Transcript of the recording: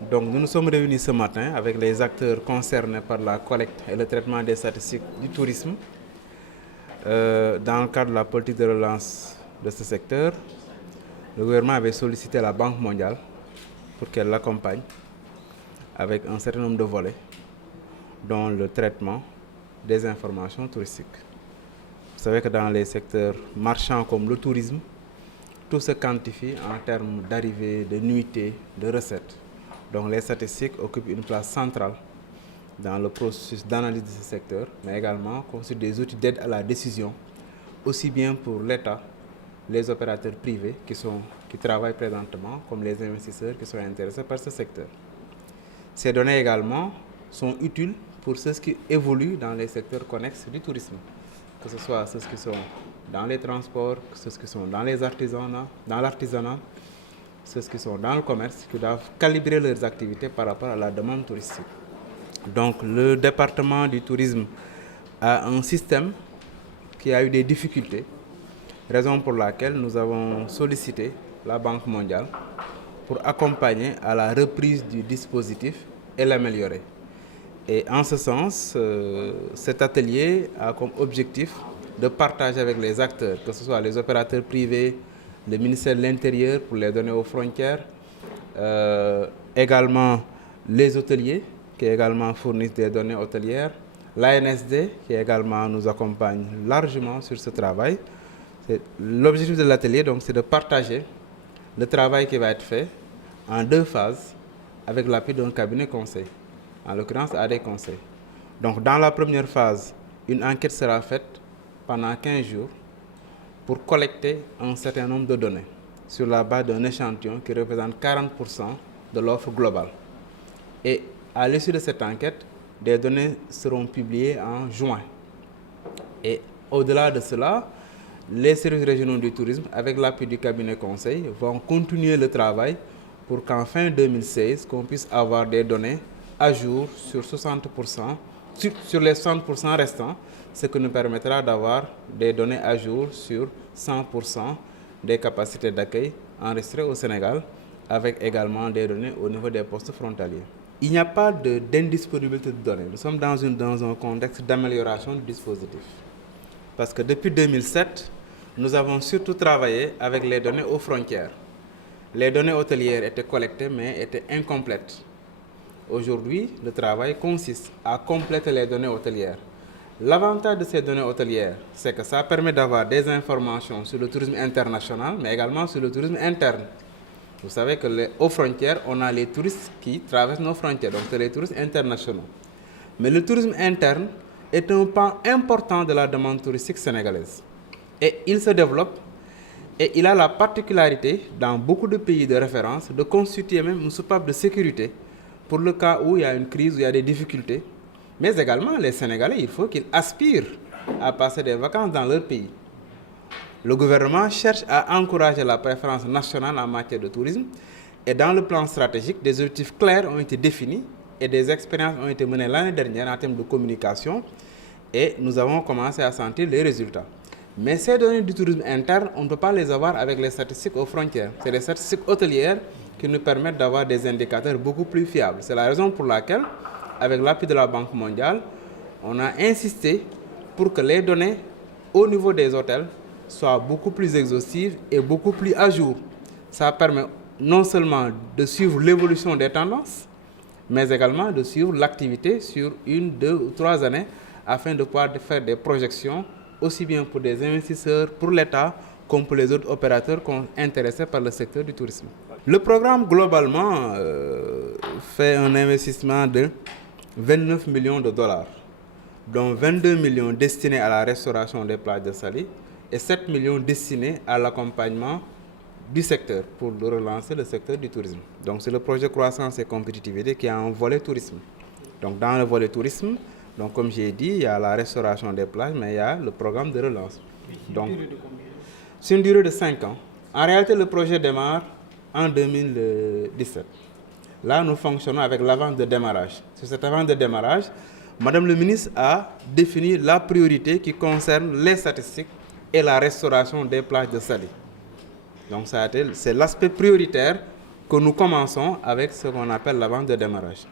Donc nous nous sommes réunis ce matin avec les acteurs concernés par la collecte et le traitement des statistiques du tourisme. Dans le cadre de la politique de relance de ce secteur, le gouvernement avait sollicité la Banque mondiale pour qu'elle l'accompagne avec un certain nombre de volets, dont le traitement des informations touristiques. Vous savez que dans les secteurs marchands comme le tourisme, tout se quantifie en termes d'arrivée, de nuitées, de recettes. Donc les statistiques occupent une place centrale dans le processus d'analyse de ce secteur, mais également constituent des outils d'aide à la décision, aussi bien pour l'État, les opérateurs privés qui travaillent présentement, comme les investisseurs qui sont intéressés par ce secteur. Ces données également sont utiles pour ceux qui évoluent dans les secteurs connexes du tourisme, que ce soit ceux qui sont dans les transports, ceux qui sont dans l'artisanat, ceux qui sont dans le commerce, qui doivent calibrer leurs activités par rapport à la demande touristique. Donc le département du tourisme a un système qui a eu des difficultés, raison pour laquelle nous avons sollicité la Banque mondiale pour accompagner à la reprise du dispositif et l'améliorer. Et en ce sens, cet atelier a comme objectif de partager avec les acteurs, que ce soit les opérateurs privés, le ministère de l'Intérieur pour les données aux frontières, également les hôteliers qui également fournissent des données hôtelières, l'ANSD qui également nous accompagne largement sur ce travail. L'objectif de l'atelier, donc, c'est de partager le travail qui va être fait en 2 phases avec l'appui d'un cabinet conseil, en l'occurrence AD Conseil. Donc dans la première phase, une enquête sera faite pendant 15 jours pour collecter un certain nombre de données sur la base d'un échantillon qui représente 40% de l'offre globale. Et à l'issue de cette enquête, des données seront publiées en juin. Et au-delà de cela, les services régionaux du tourisme, avec l'appui du cabinet conseil, vont continuer le travail pour qu'en fin 2016, qu'on puisse avoir des données à jour sur 60%, sur les 60% restants, ce qui nous permettra d'avoir des données à jour sur 100% des capacités d'accueil enregistrées au Sénégal, avec également des données au niveau des postes frontaliers. Il n'y a pas d'indisponibilité de données. Nous sommes dans un contexte d'amélioration du dispositif. Parce que depuis 2007, nous avons surtout travaillé avec les données aux frontières. Les données hôtelières étaient collectées mais étaient incomplètes. Aujourd'hui, le travail consiste à compléter les données hôtelières. L'avantage de ces données hôtelières, c'est que ça permet d'avoir des informations sur le tourisme international, mais également sur le tourisme interne. Vous savez qu'aux frontières, on a les touristes qui traversent nos frontières, donc c'est les touristes internationaux. Mais le tourisme interne est un pan important de la demande touristique sénégalaise. Et il se développe et il a la particularité, dans beaucoup de pays de référence, de constituer même une soupape de sécurité pour le cas où il y a une crise, où il y a des difficultés. Mais également, les Sénégalais, il faut qu'ils aspirent à passer des vacances dans leur pays. Le gouvernement cherche à encourager la préférence nationale en matière de tourisme et dans le plan stratégique, des objectifs clairs ont été définis et des expériences ont été menées l'année dernière en termes de communication et nous avons commencé à sentir les résultats. Mais ces données du tourisme interne, on ne peut pas les avoir avec les statistiques aux frontières. C'est les statistiques hôtelières qui nous permettent d'avoir des indicateurs beaucoup plus fiables. C'est la raison pour laquelle, avec l'appui de la Banque mondiale, on a insisté pour que les données au niveau des hôtels soient beaucoup plus exhaustives et beaucoup plus à jour. Ça permet non seulement de suivre l'évolution des tendances, mais également de suivre l'activité sur 1, 2 ou 3 années afin de pouvoir faire des projections aussi bien pour des investisseurs, pour l'État, comme pour les autres opérateurs intéressés par le secteur du tourisme. Le programme, globalement, fait un investissement de 29 millions de dollars, dont 22 millions destinés à la restauration des plages de Saly et 7 millions destinés à l'accompagnement du secteur pour relancer le secteur du tourisme. Donc c'est le projet Croissance et Compétitivité qui a un volet tourisme. Donc dans le volet tourisme, donc comme j'ai dit, il y a la restauration des plages, mais il y a le programme de relance. Donc c'est une durée de 5 ans. En réalité, le projet démarre en 2017. Là, nous fonctionnons avec l'avance de démarrage. Sur cette avance de démarrage, Madame le ministre a défini la priorité qui concerne les statistiques et la restauration des plages de Saly. Donc c'est l'aspect prioritaire que nous commençons avec ce qu'on appelle la vente de démarrage.